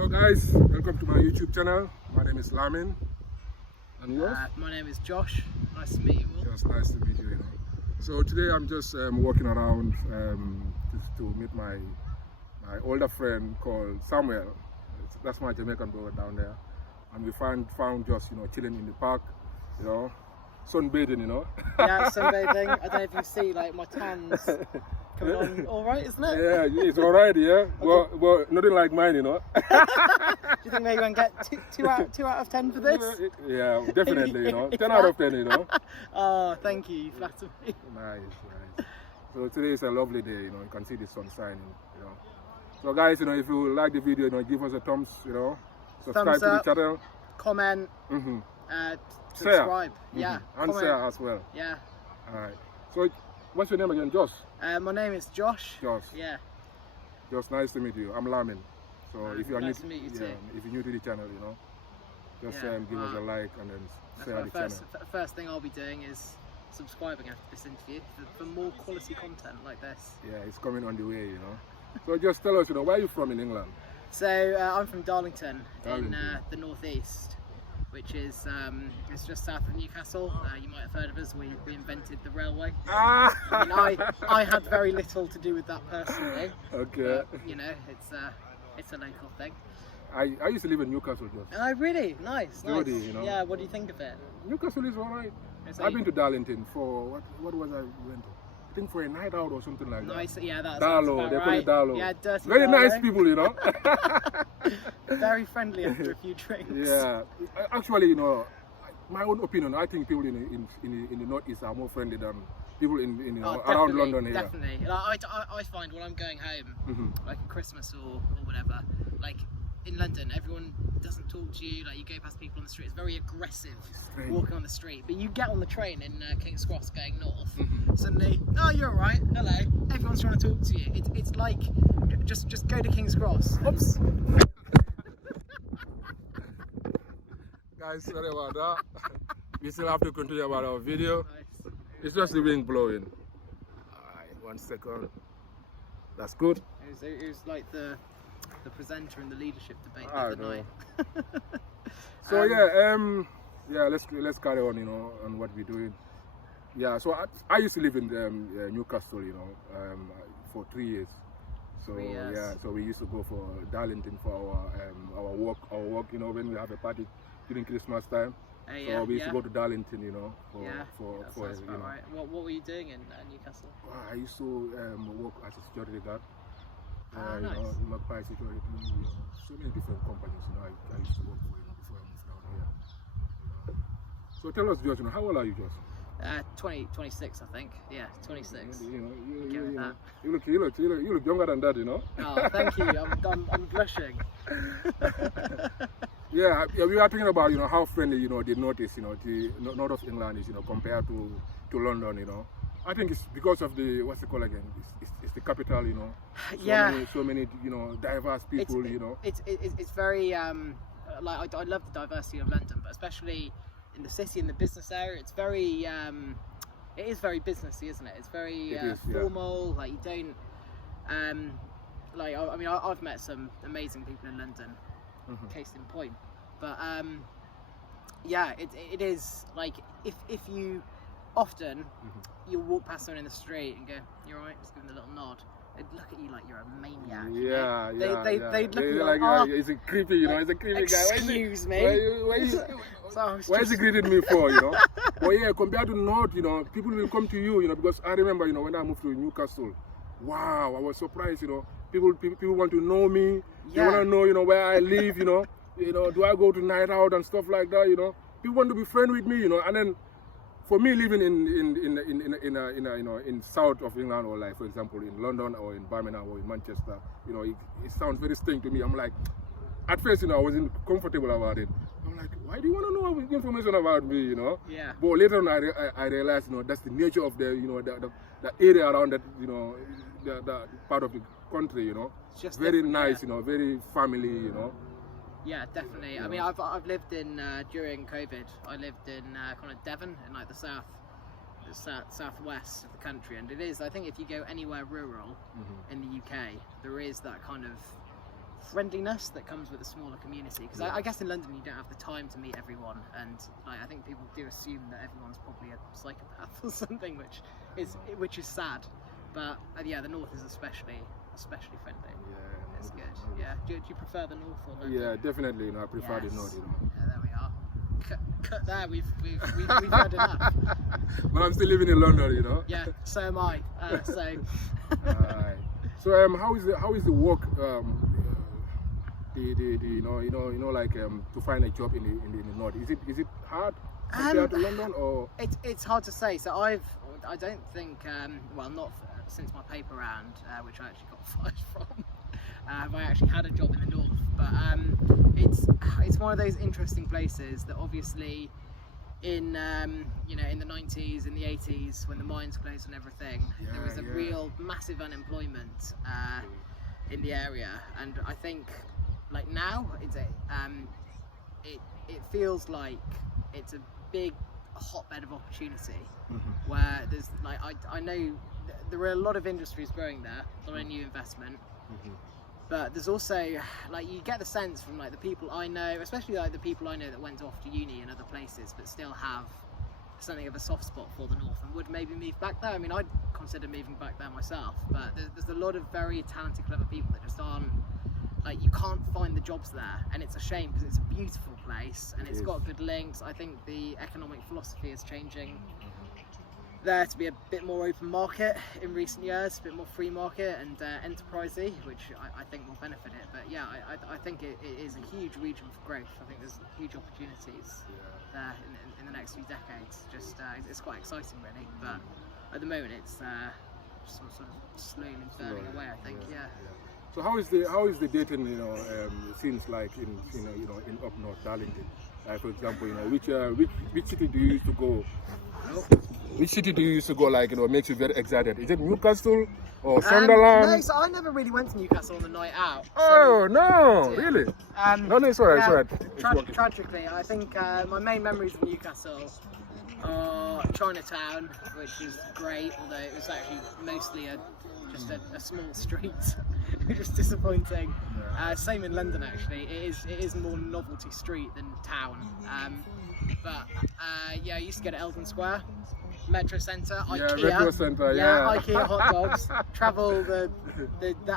Hello guys, welcome to my YouTube channel. My name is Lamin. And yours? My name is Josh. Nice to meet you all. Yes, nice to meet you. So today I'm just walking around just to meet my older friend called Samuel. That's my Jamaican brother down there. And we found just chilling in the park, sunbathing, Yeah, sunbathing. I don't know if you can see like my tans coming on. All right, isn't it? Yeah, it's all right. Yeah, okay. Well, nothing like mine, Do you think maybe I can get two out of 10 for this? Yeah, definitely. 10 out of 10. Oh, thank you. You flatter me. Nice. So today is a lovely day. You can see the sun shining. So guys, if you like the video, give us a thumbs. Subscribe to the channel. Comment. Mm-hmm. Subscribe. Share. Yeah. And share as well. Yeah. All right. So what's your name again, Josh? My name is Josh. Josh. Yeah. Josh, nice to meet you. I'm Lamin. So if you are nice to meet you too. If you're new to the channel, just give us a like and then share the channel. First thing I'll be doing is subscribing after this interview for more quality content like this. Yeah, it's coming on the way, So just tell us, where are you from in England? So I'm from Darlington. In the northeast, which is it's just south of Newcastle. You might have heard of us. We invented the railway. I had very little to do with that personally. Okay. But, it's a local thing. I used to live in Newcastle, just. Oh, really? Nice. Really, Yeah. What do you think of it? Newcastle is alright. I've been to Darlington for what was I went to? I think for a night out or something like that. Nice, yeah, that's Darlow, they call it Darlow. Yeah, dirty. Very Darlow. nice people, Very friendly after a few drinks. Yeah, actually, my own opinion, I think people in the northeast are more friendly than people in around London here. Definitely. Like, I find when I'm going home, like at Christmas or whatever, like in London, everyone doesn't talk to you. Like you go past people on the street, it's very aggressive walking on the street. But you get on the train in King's Cross going north, suddenly, oh, you're all right, hello. Everyone's trying to talk to you. It's like just go to King's Cross. Oops. Guys, sorry about that. We still have to continue about our video. Nice. It's just the wind blowing. Alright, 1 second. That's good. It was like the presenter in the leadership debate the other night. So let's carry on, on what we're doing. Yeah, so I used to live in Newcastle, for 3 years. So so we used to go for Darlington for our walk, when we have a party during Christmas time. So we used to go to Darlington, for right. What were you doing in Newcastle? I used to work as a security guard. Nice. Magpie Security, so many different companies, I used to work for, before I moved down here. So tell us, Josh, how old are you, Josh? 26, I think. Yeah, 26. You look younger than that, Oh, thank you. I'm blushing. Yeah, we are talking about, how friendly, the northeast, the north of England is, compared to London, I think it's because of the, what's it called again? It's the capital, So many, diverse people, It's very, like, I love the diversity of London, but especially in the city, in the business area, it's very, it is very businessy, isn't it? It's very formal, like, you don't, like, I mean, I've met some amazing people in London, case in point, but, yeah, it is, like, if you, often, you'll walk past someone in the street and go, "You're right," just give them a little nod. They'd look at you like you're a maniac. They'd look at you like, it's a creepy, it's a creepy guy. Excuse me. Why is he greeting me for, Well, yeah, compared to North, people will come to you, because I remember, when I moved to Newcastle, wow, I was surprised, people want to know me. They want to know, where I live, do I go to night out and stuff like that, People want to be friends with me, and then. For me, living in south of England, or like for example in London or in Birmingham or in Manchester, it sounds very strange to me. I'm like, at first, I wasn't comfortable about it. I'm like, why do you want to know information about me, Yeah. But later on, I realized, that's the nature of the, the area around that, the part of the country, It's just very nice, very family, Yeah, definitely. I mean, I've lived in during COVID. I lived in kind of Devon, in like the southwest of the country, and it is. I think if you go anywhere rural in the UK, there is that kind of friendliness that comes with a smaller community. Because I guess in London you don't have the time to meet everyone, and like, I think people do assume that everyone's probably a psychopath or something, which is sad. But yeah, the north is especially friendly. Yeah, it's good. Yeah. Do you prefer the north or London? Yeah, definitely. I prefer the north. Yeah, there we are. Cut there. We've had enough. But I'm still living in London, Yeah, so am I. So how is the work? Like to find a job in the north. Is it hard compared to London, or? It's hard to say. So I don't think not since my paper round, which I actually got fired from. Have I actually had a job in the north? But it's one of those interesting places that obviously in in the 90s, in the 80s, when the mines closed and everything, there was a real massive unemployment in the area, and I think like now it feels like it's a big hotbed of opportunity, where there's like I know there are a lot of industries growing there, a lot of new investment. But there's also, like, you get the sense from like the people I know, especially like the people I know that went off to uni and other places, but still have something of a soft spot for the north and would maybe move back there. I mean, I'd consider moving back there myself, but there's a lot of very talented, clever people that just aren't, like, you can't find the jobs there, and it's a shame because it's a beautiful place and it's got good links. I think the economic philosophy is changing there to be a bit more open market in recent years, a bit more free market and enterprisey, which I think will benefit it. But yeah, I think it is a huge region for growth. I think there's huge opportunities there in the next few decades. Just it's quite exciting, really. But at the moment, it's sort of slowly burning away. I think, yeah. So how is the dating scenes like in up north, Darlington? For example, which city do you used to go? Which city do you used to go? Like, makes you very excited. Is it Newcastle or Sunderland? No, so I never really went to Newcastle on the night out. Oh no, really? No, it's alright. It's alright. Tragically, I think my main memories of Newcastle are Chinatown, which is great, although it was actually mostly just a small street, which is disappointing. Same in London, actually. It is more novelty street than town. I used to get at Eldon Square, Metro Centre, IKEA. Metro Centre, IKEA hot dogs. Travel the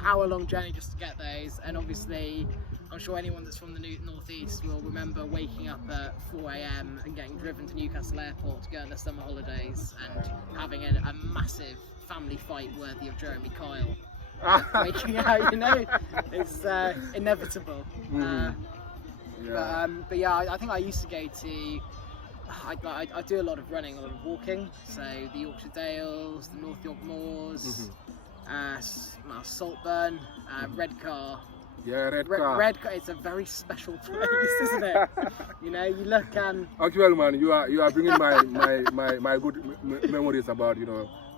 hour-long journey just to get those, and obviously, I'm sure anyone that's from the northeast will remember waking up at 4 AM and getting driven to Newcastle Airport to go on their summer holidays and having a massive family fight worthy of Jeremy Kyle. Waking out, it's inevitable. But yeah, I think I used to go to. I do a lot of running, a lot of walking. So the Yorkshire Dales, the North York Moors, Saltburn, Redcar. Yeah, Redcar. Redcar. It's a very special place, isn't it? You look Actually, man, you are bringing my good memories about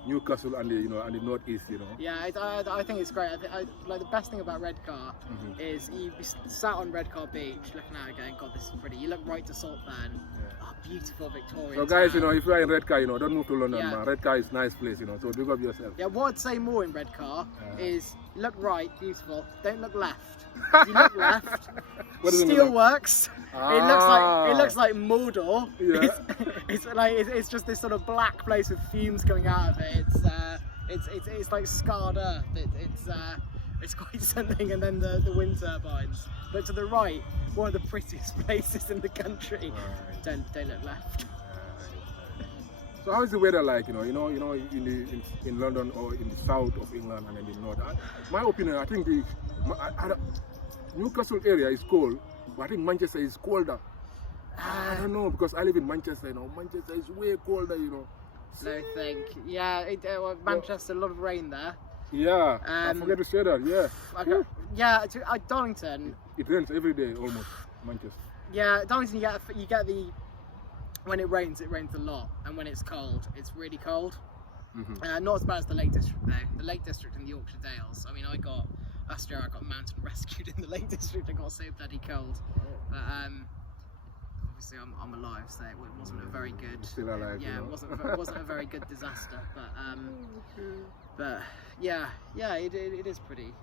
Newcastle and the northeast, Yeah, I think it's great. Like the best thing about Redcar is you sat on Redcar Beach looking out and going, God, this is pretty. You look right to Saltburn. Oh, beautiful Victorian. So guys, if you are in Redcar, don't move to London, man. Redcar is a nice place, so big up yourself. Yeah, what I'd say more in Redcar is look right, beautiful. Don't look left. If you look left, steelworks. It looks like Mordor. Yeah. It's just this sort of black place with fumes coming out of it. It's like scarred earth. It's quite something. And then the wind turbines. But to the right, one of the prettiest places in the country. Don't look left. So how is the weather like? In London or in the south of England and in the north? My opinion, I think Newcastle area is cold, but I think Manchester is colder. I don't know, because I live in Manchester. Manchester is way colder. So think, yeah, Manchester, a lot of rain there. Yeah, I forget to say that. Yeah. Darlington. It rains every day almost. Manchester. Yeah, Darlington. You get the. When it rains a lot, and when it's cold, it's really cold. Not as bad as the Lake District though. The Lake District in the Yorkshire Dales. I mean, last year I got mountain rescued in the Lake District. I got so bloody cold. But obviously I'm alive, so it wasn't a very good. Still alive. Yeah, it wasn't a very good disaster. But yeah, it is pretty.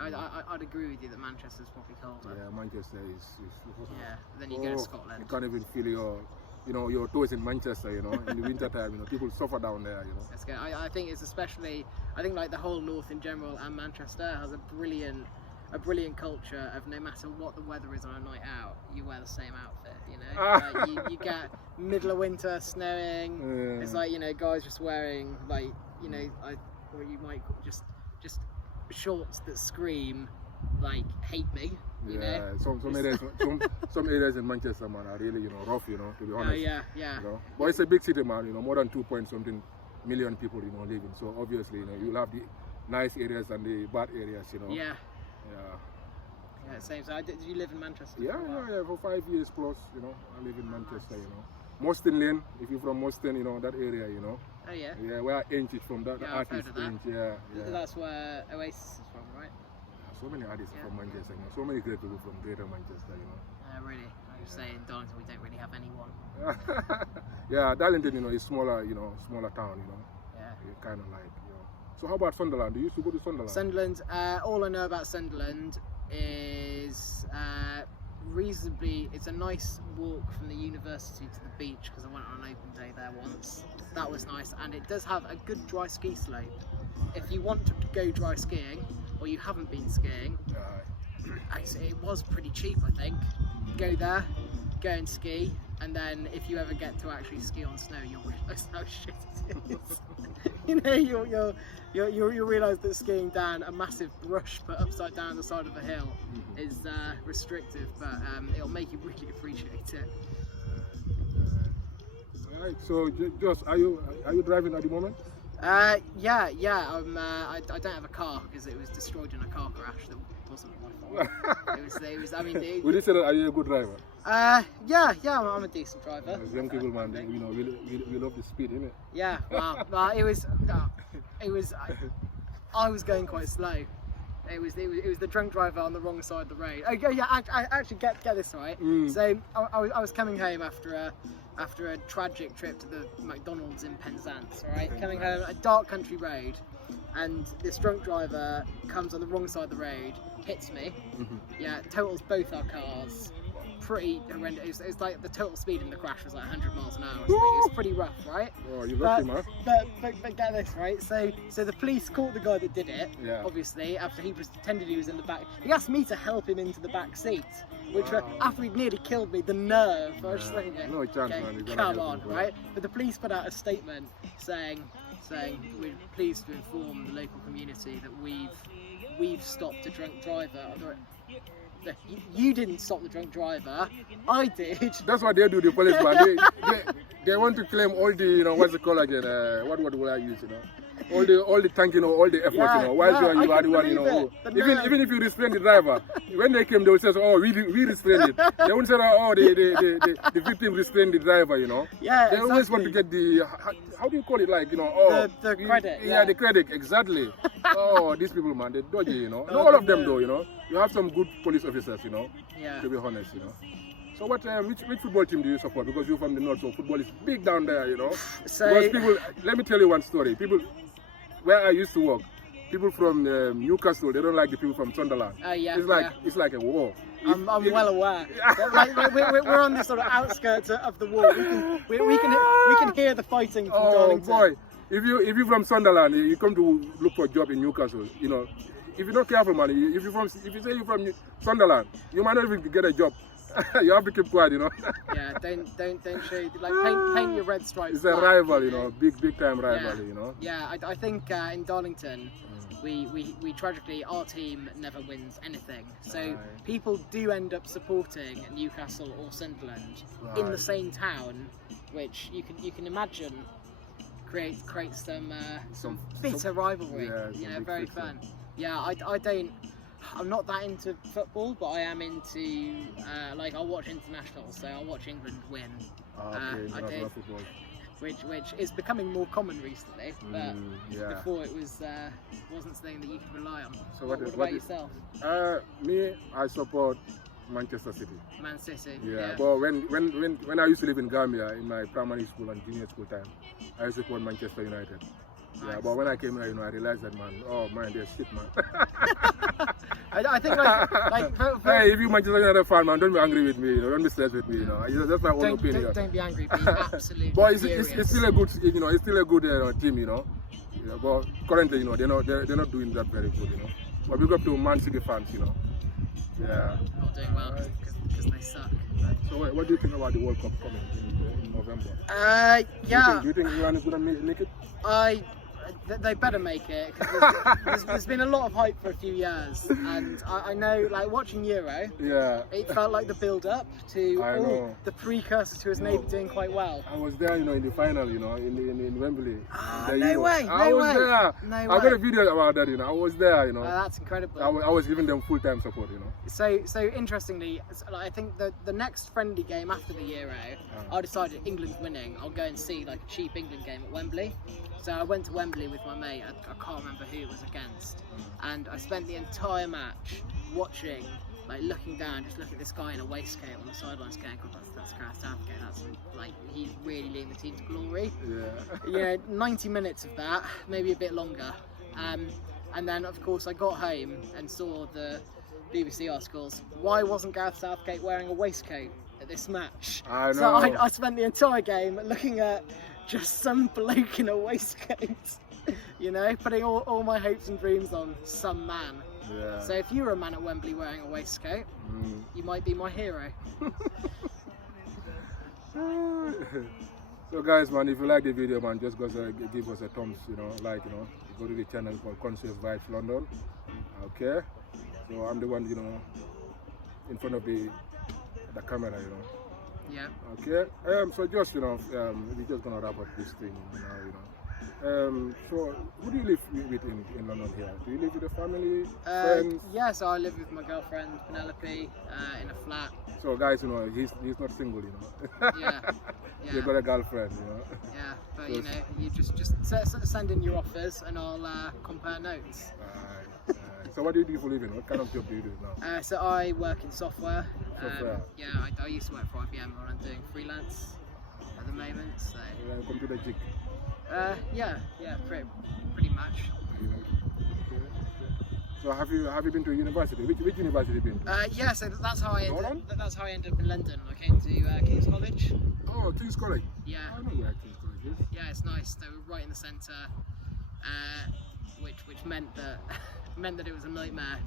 I'd agree with you that Manchester's probably colder. Yeah, Manchester is yeah, then you go to Scotland. You can't even feel your toes in Manchester, in the winter time, people suffer down there, That's good. I think it's especially, like the whole north in general and Manchester has a brilliant culture of no matter what the weather is on a night out, you wear the same outfit, you get middle of winter, snowing, it's like, guys just wearing or you might just shorts that scream like hate me. Some areas in Manchester, man, are really rough, to be honest. But it's a big city, man. More than 2.something million people living. So obviously, you'll have the nice areas and the bad areas. Yeah, same. So did you live in Manchester? Yeah, for 5 years plus. I live in Manchester. Moston Lane. If you're from Moston, that area. Oh yeah. Yeah, where Inch is from. That artist Inch. Yeah. That's where Oasis is from, right? So many artists from Manchester, so many great people from Greater Manchester, Really, I was saying Darlington, we don't really have anyone. Yeah, Darlington, is smaller, smaller town, Yeah. Kind of like, So how about Sunderland? Do you used to go to Sunderland? Sunderland, all I know about Sunderland is reasonably, it's a nice walk from the university to the beach because I went on an open day there once. That was nice, and it does have a good dry ski slope. If you want to go dry skiing, or you haven't been skiing, it was pretty cheap, I think. Go there, go and ski, and then if you ever get to actually ski on snow, you'll realise how shit it is. You'll realise that skiing down a massive brush put upside down the side of a hill is restrictive, but it'll make you really appreciate it. Right. So, Josh, are you driving at the moment? Yeah. I don't have a car because it was destroyed in a car crash that wasn't my fault. It was. I mean, would you say that are you a good driver? Yeah. I'm a decent driver. As young people, man, we love the speed, innit? Yeah. Well, it was. I was going quite slow. It was the drunk driver on the wrong side of the road. Oh yeah. I actually get this right. So I was coming home after a tragic trip to the McDonald's in Penzance, right? Coming home, a dark country road, and this drunk driver comes on the wrong side of the road, hits me, totals both our cars, pretty horrendous. It was like the total speed in the crash was like 100 miles an hour or something. It was pretty rough, right? Oh, you lucky, man. But get this, right? So the police caught the guy that did it, obviously, after he pretended he was in the back. He asked me to help him into the back seat, which after he'd nearly killed me, the nerve. I was just like, no chance, man. Come on, right? But the police put out a statement saying we're pleased to inform the local community that we've stopped a drunk driver. You didn't stop the drunk driver, I did. That's what they do, the police, man. They want to claim all the, what's it called again? What word will I use, all the thank, all the effort, while you are the one, even if you restrain the driver, when they came, they would say, oh, we restrained it. They wouldn't say, oh, the victim restrained the driver, Yeah, they always want to get the, how do you call it, like, oh, the credit. Yeah, the credit, exactly. Oh, these people, man, they're dodgy, Not all of them, though, You have some good police officers, to be honest, So which football team do you support? Because you're from the north, so football is big down there, So, because people, let me tell you one story. People, where I used to work, people from Newcastle, they don't like the people from Sunderland. It's like a war. I'm well aware. We're on the sort of outskirts of the war. We can hear the fighting from Darlington. Oh boy! If you're from Sunderland, you come to look for a job in Newcastle. If you're not careful, man, if you say you're from Sunderland, you might not even get a job. You have to keep quiet, Yeah, don't show, like, paint your red stripes. It's a rival, big time rival, Yeah, I think in Darlington, we tragically, our team never wins anything. So people do end up supporting Newcastle or Sunderland in the same town, which you can imagine creates some bitter rivalry. Very fun. Yeah, I'm not that into football, but I am into I watch internationals, so I watch England win. I do, which is becoming more common recently, but before it wasn't something that you could rely on. So what about yourself? Me, I support Manchester City. Man City. Yeah. But when I used to live in Gambia in my primary school and junior school time, I used to support Manchester United. Nice. Yeah, but when I came here, I realized that, man, oh man, they're shit, man. I think like hey, if you Manchester United fan, man, don't be angry with me. You know, don't be stressed with me. You know, that's my own opinion. Don't be angry. Be absolutely. But it's still a good, you know, it's still a good team. You know, but currently, you know, they're not doing that very good. You know, but big up to Man City fans. You know, yeah. Not doing well because they suck. So what do you think about the World Cup coming in November? Yeah. Do you think Iran is gonna make it? They better make it, because there's been a lot of hype for a few years, and I know, like, watching Euro, yeah, it felt like the build-up to the precursor to his neighbour doing quite well. I was there, you know, in the final, you know, in Wembley. No way. I was there. I got a video about that, you know. I was there, you know. That's incredible. I was giving them full-time support, you know. So interestingly, I think the next friendly game after the Euro, I decided England's winning. I'll go and see like a cheap England game at Wembley. So I went to Wembley with my mate. I can't remember who it was against, and I spent the entire match watching, like looking down, just looking at this guy in a waistcoat on the sidelines, going, "God, that's Gareth Southgate. That's like he's really leading the team to glory." Yeah. 90 minutes of that, maybe a bit longer, and then of course I got home and saw the BBC articles. Why wasn't Gareth Southgate wearing a waistcoat at this match? I know. So I spent the entire game looking at just some bloke in a waistcoat, you know, putting all my hopes and dreams on some man. Yeah. So if you were a man at Wembley wearing a waistcoat, you might be my hero. So guys, man, if you like the video, man, just go give us a thumbs, you know, like, you know, go to the channel called Conscious Vibes London. Okay. So I'm the one, you know, in front of the camera, you know. Yeah. Okay. So just, you know, we're just gonna wrap up this thing, you know. So who do you live with in London here? Do you live with a family, friends? Yeah. So I live with my girlfriend Penelope in a flat. So guys, you know, he's not single, you know. Yeah. You got a girlfriend, you know. Yeah, but so, you know, you just send in your offers and I'll compare notes. So what do you do for a living? What kind of job do you do now? So I work in software. Yeah, I used to work for IBM, but I'm doing freelance at the moment. So. Computer geek. Yeah, pretty much. Okay. So have you been to university? Which university have you been? Yeah, so that's how I ended up in London. I came to King's College. Oh, King's College. Yeah. I know where King's College is. Yeah, it's nice. They were right in the centre, which meant that it was a nightmare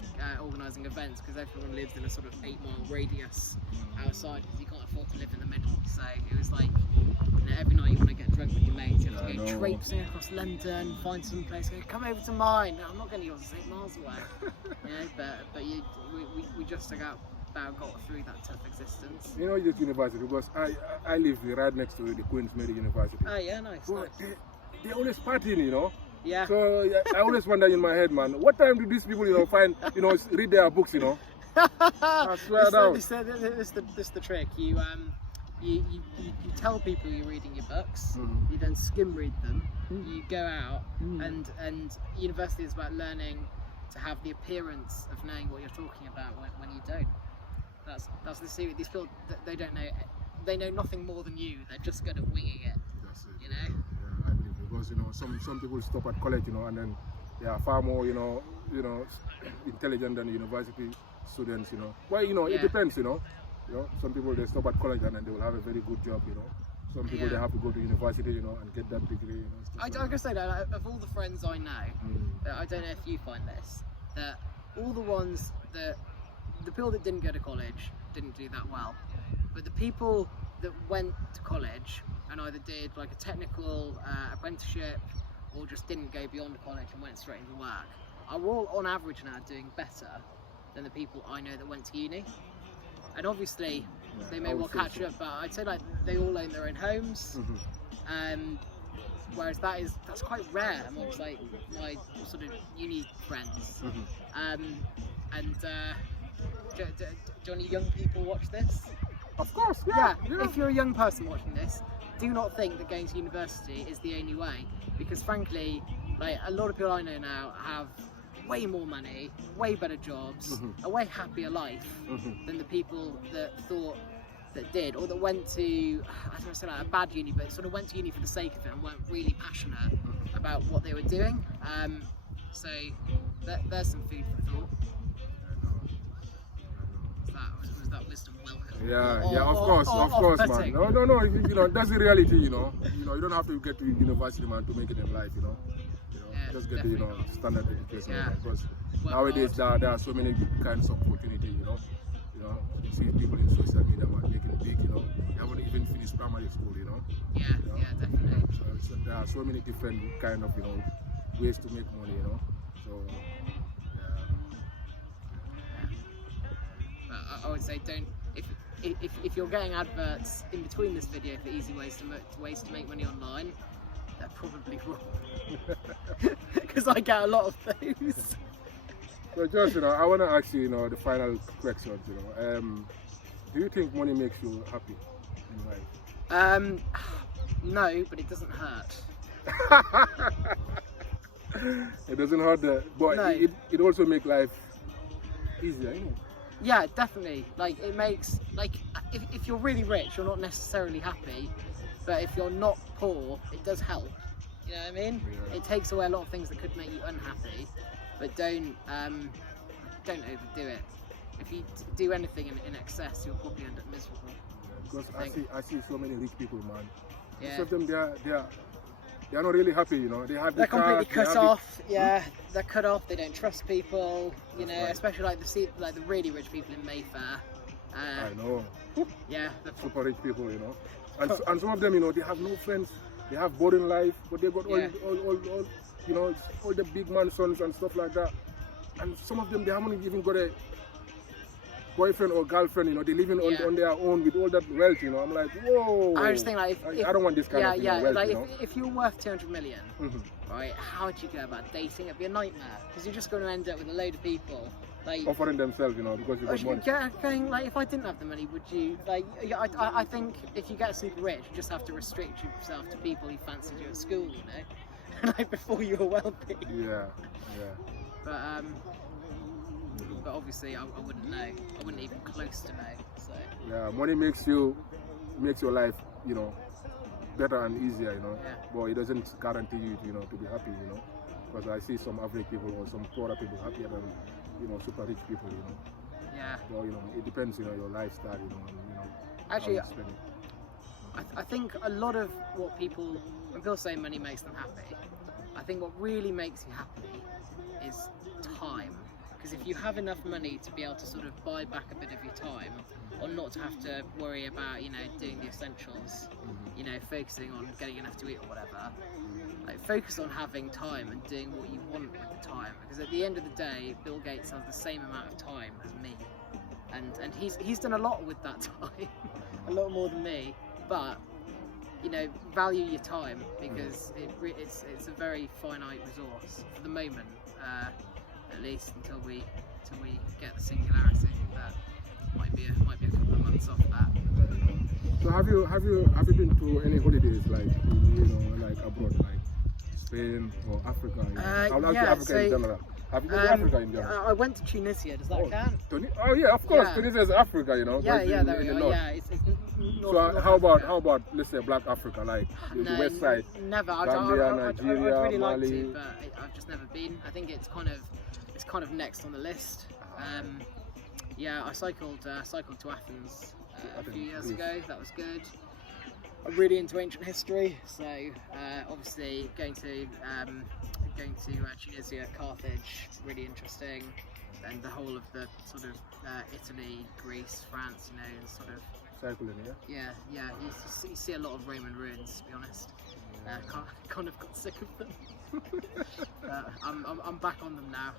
organising events, because everyone lives in a sort of 8-mile radius outside, because you can't afford to live in the middle. So it was like, you know, every night you want to get drunk with your mates, you have to go traipsing across London, find some place, go, come over to mine. No, I'm not going to yours, it's 8 miles away. Yeah, but we just got through that tough existence. You know, this university, because I live right next to the Queen's Mary University. Oh yeah, nice. But they always partying, you know. Yeah. So I always wonder in my head, man, what time do these people, you know, read their books, you know? I swear down. This is the trick. You tell people you're reading your books. You then skim read them. You go out, and university is about learning to have the appearance of knowing what you're talking about when you don't. That's the secret. These people, they don't know. They know nothing more than you. They're just good at winging it. That's it. You know. Yeah, I believe it. Because, you know, some people stop at college, you know, and then they are far more, you know, intelligent than university students, you know. Well, you know, it depends, you know. You know, some people, they stop at college and then they will have a very good job, you know. Some people, they have to go to university, you know, and get that degree, you know. I can say that of all the friends I know, I don't know if you find this, that all the people that didn't go to college didn't do that well, but the people that went to college and either did like a technical apprenticeship or just didn't go beyond college and went straight into work are all on average now doing better than the people I know that went to uni. And obviously they may well catch up, but I'd say like they all own their own homes, whereas that's quite rare amongst like my sort of uni friends. Do any young people watch this? Of course, yeah. If you're a young person watching this, do not think that going to university is the only way, because frankly, like a lot of people I know now have way more money, way better jobs, a way happier life than the people that did, or that went to, I don't want to say like a bad uni, but sort of went to uni for the sake of it and weren't really passionate about what they were doing. So there's some food for thought. Of course, man. No. You know, that's the reality. You know, you don't have to get to university, man, to make it in life. You know, just get the standard education. Yeah. Because nowadays there are so many kinds of opportunity. You see people in social media, man, making big. You know, they haven't even finished primary school. You know. Yeah, definitely. So there are so many different kind of ways to make money. You know, so. I would say don't. If you're getting adverts in between this video for easy ways to make money online, they're probably wrong. Because I get a lot of those. So Josh, I want to ask you, the final questions. Do you think money makes you happy in life? No, but it doesn't hurt. It doesn't hurt, but no. it also makes life easier, isn't it? Yeah, definitely. Like it makes if you're really rich, you're not necessarily happy, but if you're not poor, it does help. You know what I mean? Yeah. It takes away a lot of things that could make you unhappy, but don't overdo it. If you do anything in excess, you'll probably end up miserable. Yeah, because I see so many rich people, man. Yeah. Most of them they are not really happy, They're completely cut off. They're cut off. They don't trust people. Right. Especially like the really rich people in Mayfair. I know. Yeah. Super rich people, and some of them, they have no friends. They have boring life, but they got all the big mansions and stuff like that. And some of them, they haven't even got a boyfriend or girlfriend, they living on their own with all that wealth, I'm like, whoa. I just think like I don't want this kind of wealth, like if you're worth 200 million, right, how would you go about dating? It'd be a nightmare, because you're just going to end up with a load of people like offering themselves, because you got money. Going, like, if I didn't have the money, would you, like, I think if you get super rich, you just have to restrict yourself to people who fancied you at school, like before you were wealthy. Yeah. But obviously, I wouldn't know. I wouldn't even close to know. So yeah, money makes your life, better and easier, Yeah. But it doesn't guarantee you, to be happy, Because I see some average people or some poorer people happier than, super rich people, Yeah. So it depends, your lifestyle, and Actually, how you spend it. I think a lot of what people, when people say money makes them happy, I think what really makes you happy is time. Because if you have enough money to be able to sort of buy back a bit of your time, or not to have to worry about, doing the essentials, focusing on getting enough to eat or whatever, like focus on having time and doing what you want with the time. Because at the end of the day, Bill Gates has the same amount of time as me, and he's done a lot with that time, a lot more than me. But value your time, because it's a very finite resource for the moment. At least until we get the singularity. That might be a couple of months off that. So have you been to any holidays like abroad, like Spain or Africa? Africa in general. Have you been to Africa in general? I went to Tunisia. Does that count? Yeah, of course. Yeah. Tunisia is Africa, there we are. Yeah, it's so how about let's say Black Africa, like the west side? Never. Gambia, Nigeria, I'd really Mali. like to, but I've just never been. I think it's kind of next on the list. I cycled to Athens a few years ago. That was good. I'm really into ancient history, so obviously going to Tunisia, Carthage, really interesting, and the whole of the sort of Italy, Greece, France, and sort of cycling, yeah. You see a lot of Roman ruins, to be honest. Kind of got sick of them. I'm back on them now.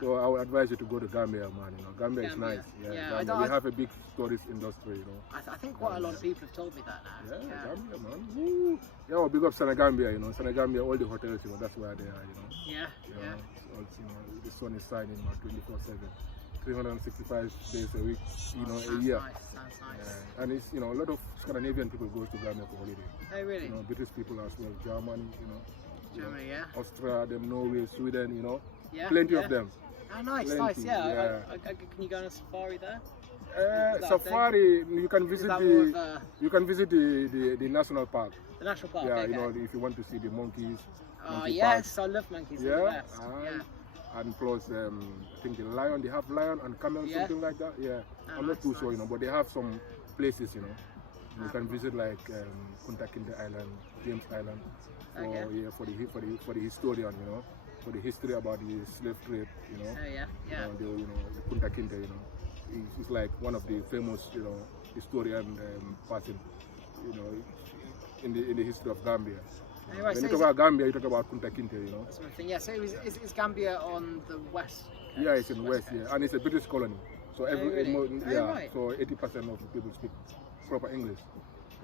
So I would advise you to go to Gambia, man. Gambia is nice. Yeah, we have a big tourist industry, I think quite a lot of people have told me that now. Yeah, Gambia, man. Woo. Yeah, well, big up Senegambia, Senegambia, all the hotels, that's where they are, Yeah. The sun is shining, man, 24/7, 365 days a week, a year. Sounds nice. Yeah. And it's, a lot of Scandinavian people go to Gambia for holiday. Oh, really? British people as well, Germany, Germany, yeah. Austria, Norway, Sweden, Yeah, plenty of them. Oh, nice, Plenty, nice. Yeah. Can you go on a safari there? Safari, you can visit the national park. The national park. Yeah, okay. If you want to see the monkeys. Oh yes, park. I love monkeys. Yeah. and plus I think they have lion and camel, something like that. Yeah, I'm not too sure, you know, but they have some places, you know. You can visit like Kunta Kinte Island, James Island, for the historian, you know, for the history about the slave trade, you know. You know, the Kunta Kinte, you know, he's like one of the famous, you know, historian person, you know, in the history of Gambia. Right, when you talk about Gambia, you talk about Kunta Kinte, you know. Sort of thing. Yeah. So is Gambia on the west coast? Yeah, it's in west, and it's a British colony. So so 80% of the people speak proper English.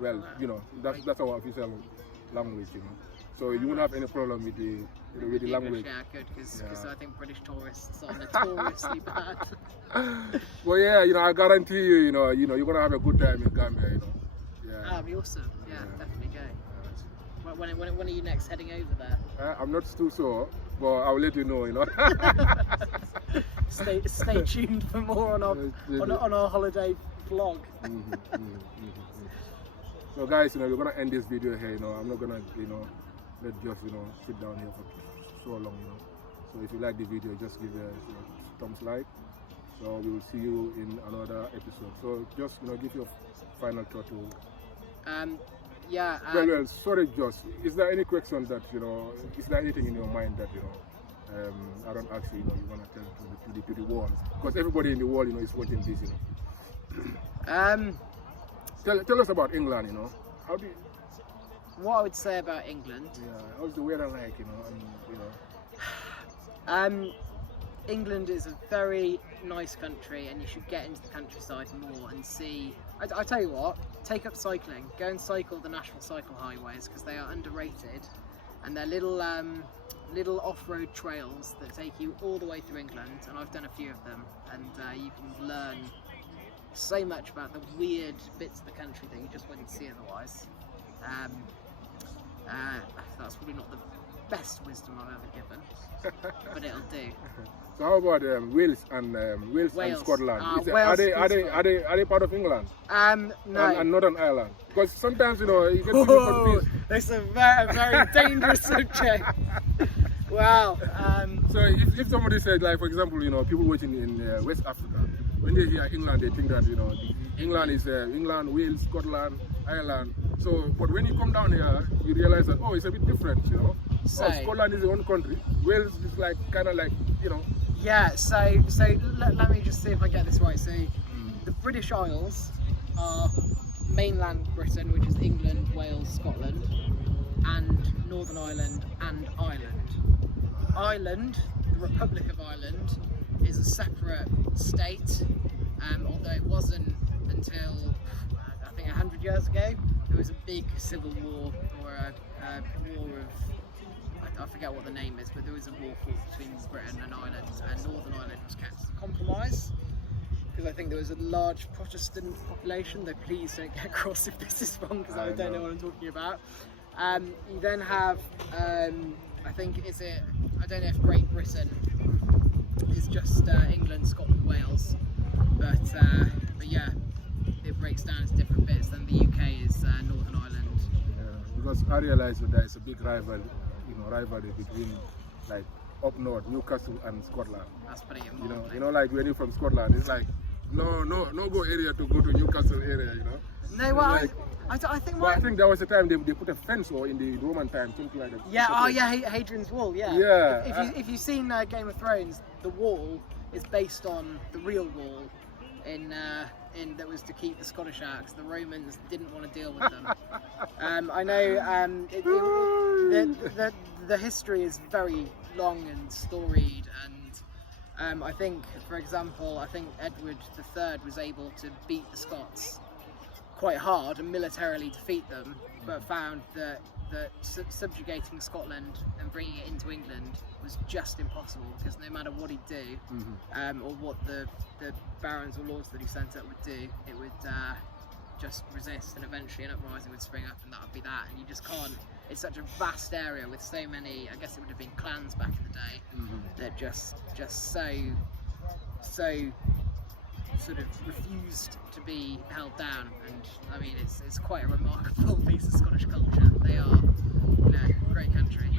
Well, you know, that's our official language, you know. So you won't have any problem with the language. Yeah, good, because I think British tourists are notoriously bad. Well, yeah, you know, I guarantee you, you know, you're gonna have a good time in Gambia, you know. Yeah. That'd be awesome. Yeah, definitely go. When are you next heading over there? I'm not too sure, but I'll let you know, you know. Stay tuned for more on our holiday vlog. So guys, you know, we're gonna end this video here, you know. I'm not gonna, you know, let Josh, you know, sit down here for so long, you know. So if you like the video, just give a thumbs like. So we will see you in another episode. So just, you know, give your final thought to well, sorry Josh, is there any question that, you know, is there anything in your mind that, you know, I don't actually, you know, you want to tell to the world, because everybody in the world, you know, is watching this, you know. Tell us about England, you know. What I would say about England? Yeah, how's the weather like, you know? England is a very nice country, and you should get into the countryside more and see. I tell you what, take up cycling. Go and cycle the national cycle highways, because they are underrated, and they're little off-road trails that take you all the way through England. And I've done a few of them, and you can learn so much about the weird bits of the country that you just wouldn't see otherwise. That's probably not the best wisdom I've ever given, but it'll do. So how about Wales and Scotland? Are they part of England? No. And Northern Ireland? Because sometimes, you know, you get people confused. It's a very dangerous subject. Wow. So if somebody said, like, for example, you know, people watching in West Africa, when they hear England, they think that, you know, England is England, Wales, Scotland, Ireland. So, but when you come down here, you realize that, oh, it's a bit different, you know. Scotland is one country. Wales is like, kind of like, you know. Yeah, so let me just see if I get this right. So the British Isles are mainland Britain, which is England, Wales, Scotland, and Northern Ireland and Ireland. Ireland, the Republic of Ireland, is a separate state, although it wasn't until I think 100 years ago. There was a big civil war, or a war of, I forget what the name is, but there was a war fought between Britain and Ireland, and Northern Ireland was kept as a compromise, because I think there was a large Protestant population, though please don't get across if this is wrong, because I don't know what I'm talking about. You then have, I think, I don't know if Great Britain is just England, Scotland, Wales, but yeah, it breaks down into different bits. Then the UK is Northern Ireland. Yeah, because I realised that there is a big rivalry between, like, up north, Newcastle and Scotland. That's pretty You know, like when you're from Scotland, it's like no go area to go to Newcastle area, you know. No, well, like, I think. Well, I think there was a time they put a fence, or in the Roman time, something like that. Yeah. Hadrian's Wall. Yeah. Yeah. If you've seen Game of Thrones, the wall is based on the real wall in that was to keep the Scottish out, because the Romans didn't want to deal with them. I know the history is very long and storied, and I think, for example, Edward III was able to beat the Scots quite hard and militarily defeat them, but found that subjugating Scotland and bringing it into England was just impossible, because no matter what he'd do, or what the barons or lords that he sent up would do, it would just resist, and eventually an uprising would spring up, and that would be that. And you just can't. It's such a vast area with so many. I guess it would have been clans back in the day that just so sort of refused to be held down. And I mean, it's quite a remarkable piece of Scottish culture. They are, you know, a great country.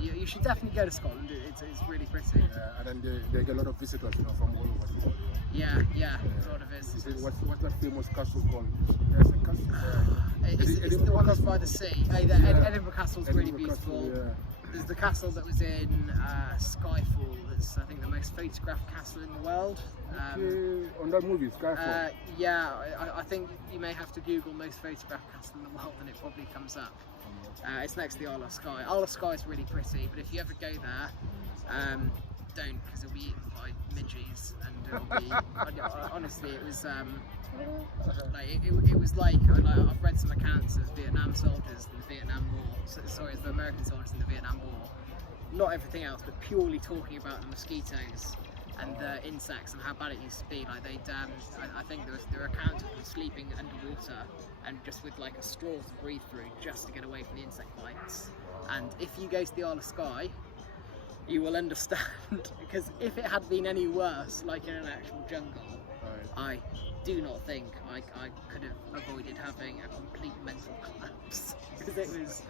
You should definitely go to Scotland. It's really pretty. Yeah, and then they get a lot of visitors, you know, from all over the world. Yeah, a lot of visitors. What's that famous castle called? There's a castle. It's the one that's by the sea. Edinburgh Castle's really beautiful. Castle, yeah. There's the castle that was in Skyfall. That's I think the most photographed castle in the world. On that movie, Skyfall. Yeah, I think you may have to Google most photographed castle in the world, and it probably comes up. It's next to the Isle of Skye. Isle of Skye is really pretty, but if you ever go there, don't, because it'll be eaten by midges, and it'll be. Honestly, it was it was like I've read some accounts of Vietnam soldiers in the Vietnam War. Sorry, the American soldiers in the Vietnam War. Not everything else, but purely talking about the mosquitoes and the insects and how bad it used to be. Like they'd, I think there were accounts of them sleeping underwater and just with like a straw to breathe through just to get away from the insect bites. And if you go to the Isle of Skye, you will understand, because if it had been any worse, like in an actual jungle, I do not think I could have avoided having a complete mental collapse, because it was,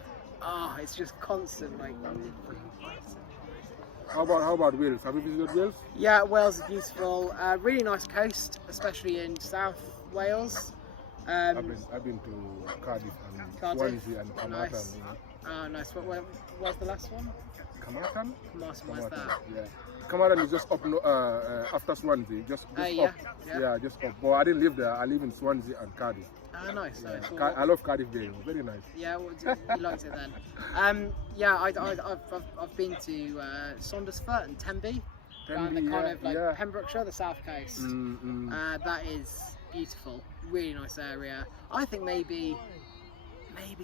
it's just constant like. How about Wales? Have you visited Wales? Yeah, Wales is beautiful. Really nice coast, especially in South Wales. I've been to Cardiff and Swansea and Carmarthen. Nice. You know. Oh, nice. Where's the last one? Carmarthen? Where's that? Yeah. Carmarthen is just up after Swansea, just up. Yeah, just up. But I didn't live there. I live in Swansea and Cardiff. Ah, nice. Yeah. I love Cardiff Bay. Very nice. Yeah, well, you liked it then. Yeah, I've been to Saundersfoot and Tenby, around the kind of like Pembrokeshire, the south coast. That is beautiful. Really nice area. I think maybe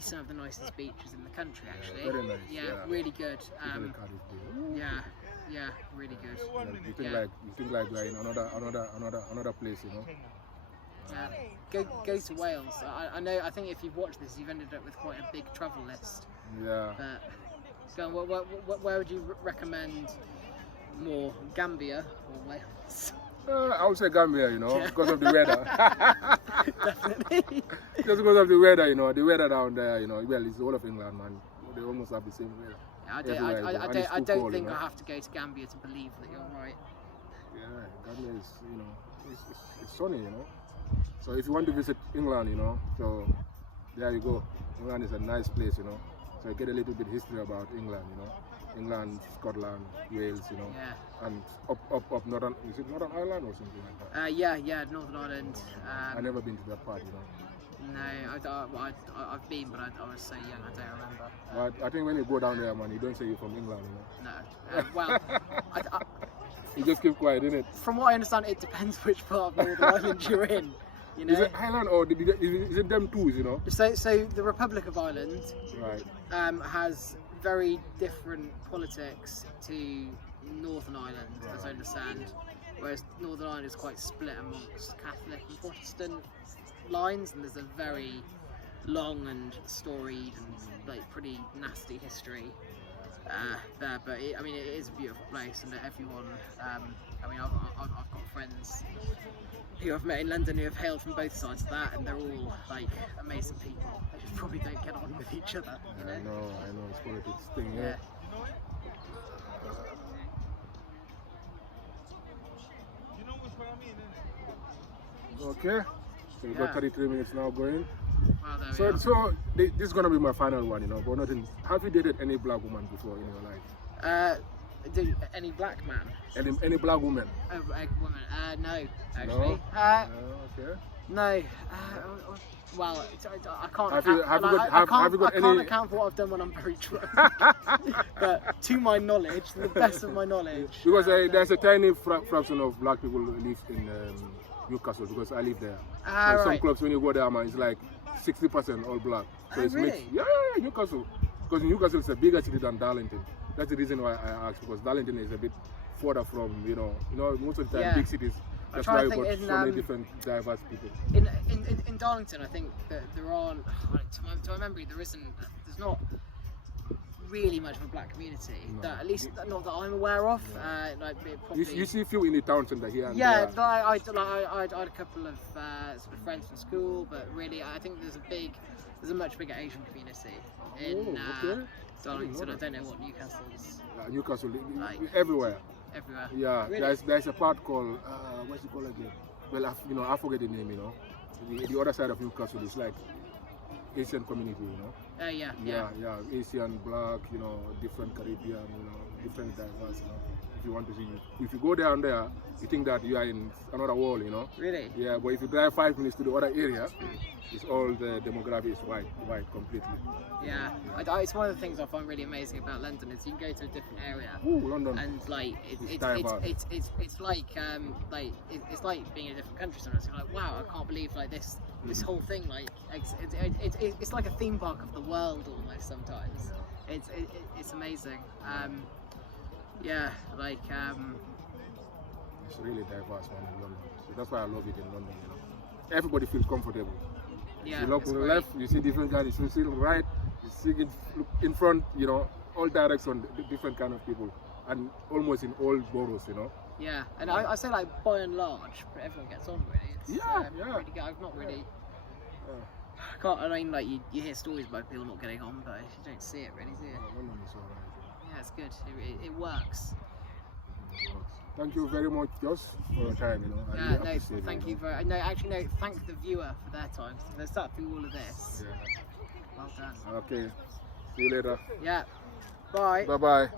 some of the nicest beaches in the country, actually. Very nice. Yeah, really good. Yeah, really good. You think like we're in another place, you know. Yeah, go to Wales. I know. I think if you've watched this, you've ended up with quite a big travel list. Yeah. But where would you recommend more, Gambia or Wales? I would say Gambia, you know, because of the weather. Definitely. Just because of the weather, you know, the weather down there, you know, well, it's the whole of England, man. They almost have the same weather. Yeah, I don't think I have to go to Gambia to believe that you're right. Yeah, Gambia is, you know, it's sunny, you know. So if you want to visit England, you know, so there you go. England is a nice place, you know. So you get a little bit history about England, you know. England, Scotland, Wales, you know. Yeah. And up Northern, is it Northern Ireland or something like that? Yeah, Northern Ireland. I've never been to that part, you know. No, I've been, but I was so young, I don't remember. But I think when you go down there, man, you don't say you're from England, you know. No. Well, you just keep quiet, innit? From what I understand, it depends which part of Northern Ireland you're in. You know? Is it Ireland or is it them twos, you know? So the Republic of Ireland has very different politics to Northern Ireland, as I understand. Whereas Northern Ireland is quite split amongst Catholic and Protestant lines, and there's a very long and storied and like pretty nasty history there. But it is a beautiful place, and everyone. I've got friends who I've met in London who have hailed from both sides of that, and they're all like amazing people. They just probably don't get on with each other. You know? I know, it's politics thing. Yeah. Okay, so we've got 33 minutes now going. Wow, so this is gonna be my final one, you know. But nothing. Have you dated any black woman before in your life? Any black man? Any black woman? Oh, black woman? No, actually. No? Okay. No. Well, I can't. I can't account for what I've done when I'm very drunk. But to my knowledge, to the best of my knowledge, because there's a tiny fraction of black people who live in Newcastle, because I live there. Some clubs, when you go there, man, it's like 60% all black. So it's really? mixed. Yeah, Newcastle. Because Newcastle is a bigger city than Darlington. That's the reason why I asked, because Darlington is a bit further from, you know, most of the time big cities. That's why you've got so many different diverse people. In Darlington, I think that there aren't, to my memory, there's not really much of a black community. No. That, at least not that I'm aware of. You see a few in the town centre here and there. there. I had a couple of sort of friends from school, but really I think there's a much bigger Asian community in So I don't know what Newcastle is. Newcastle, everywhere. Everywhere. Yeah, really? there's a part called what's it called again? Well, I forget the name. The other side of Newcastle is like Asian community. Yeah. Asian, black, different Caribbean, different diverse. If you want to see, if you go down there, you think that you are in another world. Really? Yeah, but if you drive 5 minutes to the other area, it's all the demography is white completely. Yeah, it's one of the things I find really amazing about London is you can go to a different area. Ooh, London. And it's like it's like being in a different country sometimes. You're like, wow, I can't believe this whole thing, it's like a theme park of the world almost sometimes. It's amazing. It's really diverse one in London. So that's why I love it in London. Everybody feels comfortable. Yeah, you look to the left, you see different guys. You see right, you see in front. All directions, different kind of people, and almost in all boroughs. Yeah, and I say by and large, everyone gets on really. It's, really good. I've not really. You hear stories about people not getting on, but you don't see it really, do you? London is alright. Yeah, it's good. It works. Thank you very much, Josh, for your time. Thank you very. Thank the viewer for their time. So they sat through all of this. Yeah. Well done. Okay. See you later. Yeah. Bye. Bye-bye.